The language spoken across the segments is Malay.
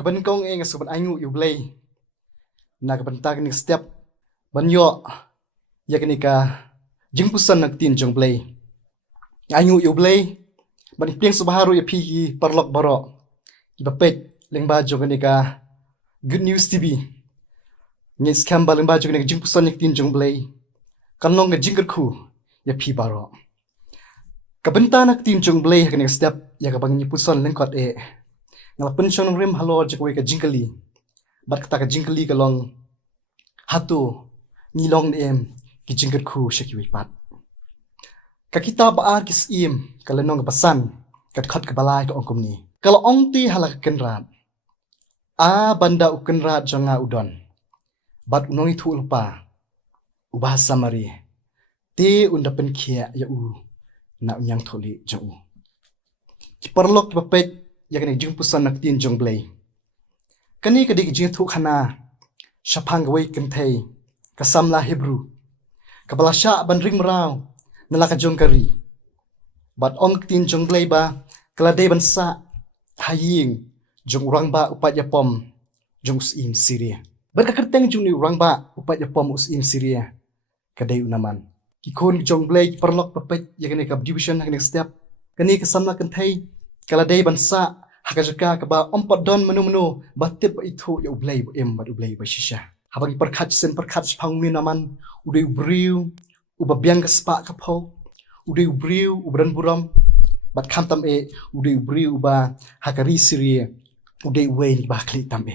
kaban kong sobat angu U Blei kaban ni setiap banyo ka jingpuson tin jong Blei angu U Blei ban pieng subaharu pi parlok baro bapet lengba jong ka Good News TV ni scam ba lengba jong jingpuson tin jong Blei kanlong jingkerku pi baro kabenta tin jong Blei ka setiap kabang jingpuson lyngkot ngalapen chong rim halo jakwe ka jingkali bat kata ka jingkali ka long hatu ni long ki jingker khu shakiwi pat ka kita baar ki Syiem ka lenong pasan kat khat ka balai ka ongkom ni kala ong ti halak kenrat banda ukenrat jonga udon bat unongi thu lupa ubahasa mari te undapen khia ya na unyang tholi jo ki parlok bapet yakni jingpuson tin jong Blei kani kadi jingthmu khana shapang wei kynthei kasamla Hebrew kabalasha ban ring maraw nalaka jong kari bat ong tin jong Blei ba kalade ban sa haying jong urangba upat yapom jong Syiem Syria bat ka kyrteng jong ni urangba upat yapom Syiem Syria kadai unaman kikon jong Blei perlok papet yakni ka division yakni step kani kasamla kynthei kalade bansa hakajaka kaba ompat don menu batip itu ya U Blei bat U Blei ba shisha habagi perkhat phang min aman udai ubriu ubabiang kaspa kapho udai ubriu ubran buram bat khamtam udai ubriu ba hakari Syria udai wei ba kli tam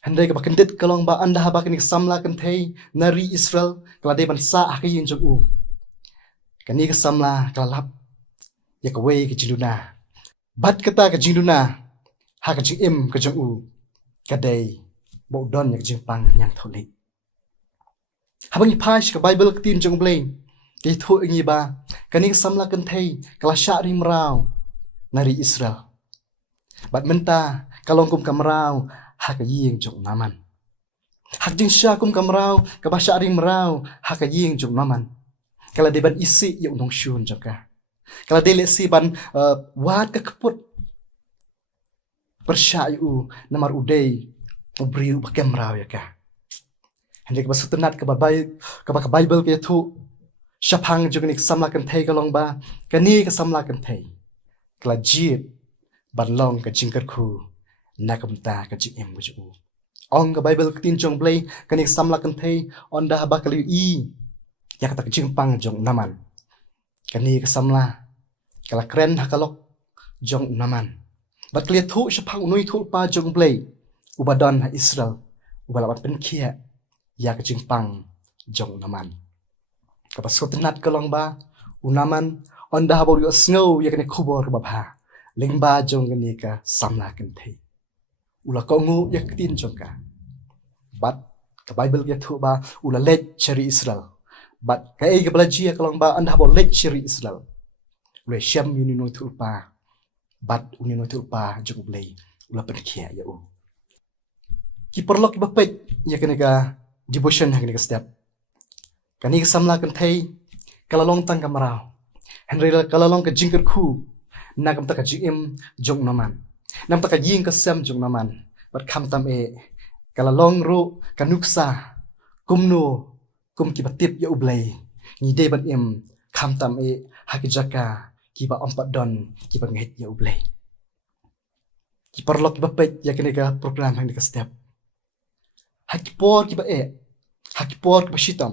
handai ka bakendit kalong ba anda habak ni samla kynthei nari Israel kalade bansa hakayin jong kani ka samla kalap ya ka wei ka jiluna bat kata ka jingduna ha ka jingim ka jong kadai bo don yak jingpang nyang tholi habang iphas ka Bible tin jong Blei ke thu ngi ba kani samla kynthei kala sha rim raw nari Israel bat menta kalong kum kamraw ha ka ying jong naman hak jing sha kum kamraw ka ba sha rim raw ha ka ying jong naman kala deban isi ya unong shun jaka kala dele si ban wat ka kaput persyayu namar udai ubriu bakem raw ya ka hendak basutunat ka Bible ke thu shapang jognik samla kynthei kalong ba kani ka samla kynthei kala jit ban long ka jingker khu nakamta ka jingim buju ong ka Bible tin jong Blei kani samla kynthei onda haba kali ya kata jingpang jong naman kani ka samla kala kren hakalok jong naman bat klia thu shapang unui thu pa jong Blei ubadon ha Israel ubalabat penkhia ya ka jingpang jong naman kapasutenat kalong ba unaman onda habor yo snow ya kene khubor babha lingba jong kani ka samla kynthei ula kongu yak tin jong ka bat ka Bible ya thu ba ula let cheri Israel bat ka ga balaji kalong ba onda habor let cheri Israel ule Syiem uni no tulpa bat uni no tulpa jong Blei ula penkhia ya ki perlok bapet ya kene ka devotion kene ka step kani ka samla kynthei kalalong tang kamaraw henry kalalong ka jingker khu nakam ta ka jingim jong naman nam ta ka ying ka Syiem jong naman bat khamtam kalalong ro kanuksa kumno kum ki batip ya U Blei ni de ban khamtam hakijaka kiba ompat don kiba ngait ya U Blei ki perlok bapet ya kene ka program kene ka step hakipor kiba hakipor kiba shitam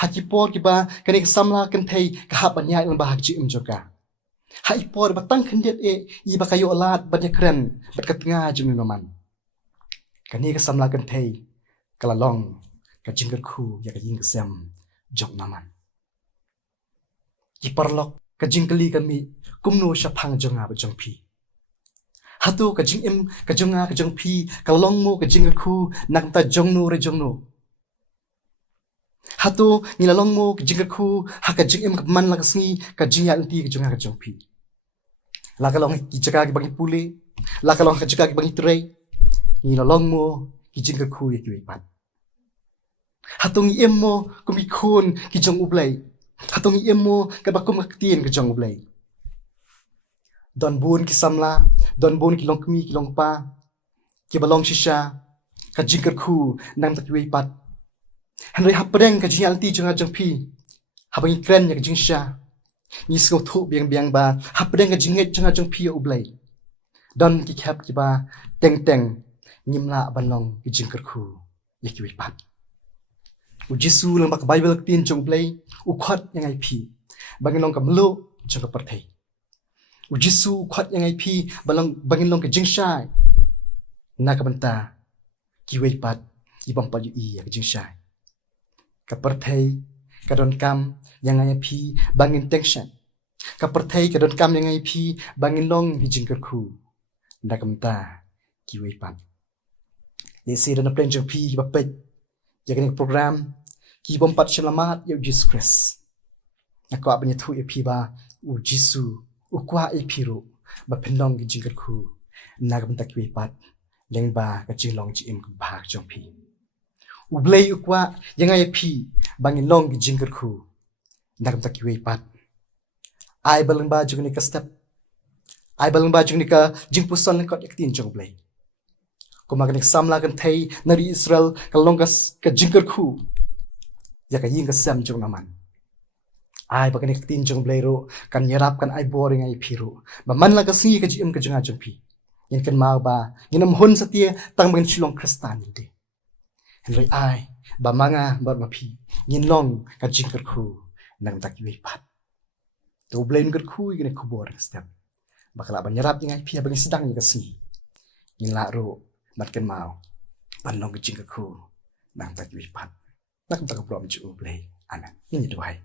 hakipor kiba kene ka samla kynthei ka habanya lang ba hakji joka haipor batang khendet iba kayo alat badya kren bat katnga jung naman kani ka samla kynthei kalalong ka jingker khu ya ka ying ka Syiem jong naman ki perlok ka jingkali kami kumno shapang jonga ba jong pi hatu ka jingim ka jonga ka jong pi kalong mo ka jingker khu nakta jongno re jongno hatu nilalong mo ka jingker khu ha ka jingim ka manla ka sngi ka jingya anti ka jonga ka jong pi la kalong ki jaga ki bangi puli la kalong ka jaga ki bangi trei nilalong mo ki jingker khu ya ki pat hatung iem mo kumikon ki jong U Blei hatong imo kabakum Ka Ktien ka jong U Blei don bun ki samla don bun ki long kmi ki long pa ki balong shisha ka jingker khu nang tak wei pat han rei hapreng ka jingal ti jong jong pi habang ikren ya jingsha ni sko thu biang biang ba hapreng ka jinget jong jong pi U Blei don ki khap ki ba teng teng nimla banong ki jingker khu ya ki wei pat U Jisu lang bak Bible tin jong Blei U khat yang ai pi bangin long ka mlu jong ka parthei U Jisu khat yang ai pi bangin long ka jingsha na ka banta ki wei pat ki bang pa yu i ya jingsha ka parthei ka don kam yang ai pi bangin tension ka parthei ka don kam yang ai pi bangin long ki jingker khu na ka banta ki wei pat ye se dan plan jong pi ki ba pet ya kan program ki bom pat selamat ya U Khrist aku abnya thu ep ba U Jisu u kwa ep ro ba pendong ki jingker khu na ka banta ki wei pat lengba ka jinglong ji im bhak jong pi U Blei u kwa yang ai pi bangin long ki jingker khu na ka banta ki wei pat ai balengba jong ni ka step ai balengba jong ni ka jingpuson lyngkot Ka Ktien jong Blei kumaganik samla kan thei nari Israel ka longas ka jingker khu ya ka ying ka sam jong naman ai baganik tin jong Blei ro kan iarap kan ai boring ai phiru ba manla ka sngi ka jim ka jinga jong pi yin kan mau ba yinam hun satia tang bangin chilong kristan de henry ai ba manga ba ma pi yin long ka jingker khu nang tak wei pat to Blei ngker khu yin ku bor step bakala ban iarap yang ai pi bangin sedang ni ka sngi yin la ro mat kan mau ban long ka jingker khu nang tak wei pat nak tak prom ju U Blei amen ni doai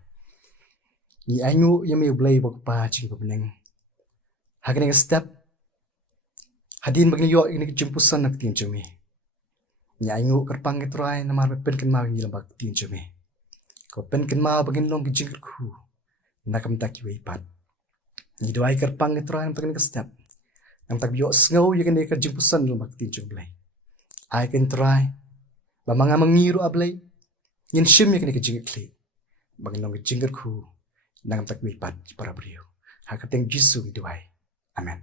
ni aingu yami U Blei bok pa jing ko beneng hagane step hadin bagni yo ini jingpuson nak tin jumi ni aingu kerpang ngetrai namar pen kan mau ni lambak tin jumi ko pen kan mau bagin long ki jingker khu nakam tak wei pat ni doai kerpang ngetrai bagni step nang tak yo sngo yagane ka jingpuson lambak tin jum Blei I can try ba mga mangiru A Blei yin shim yagane ka jingit kli bagin long ki jingker khu nang tak wei pat para brio ha ka teng Jisu doai amen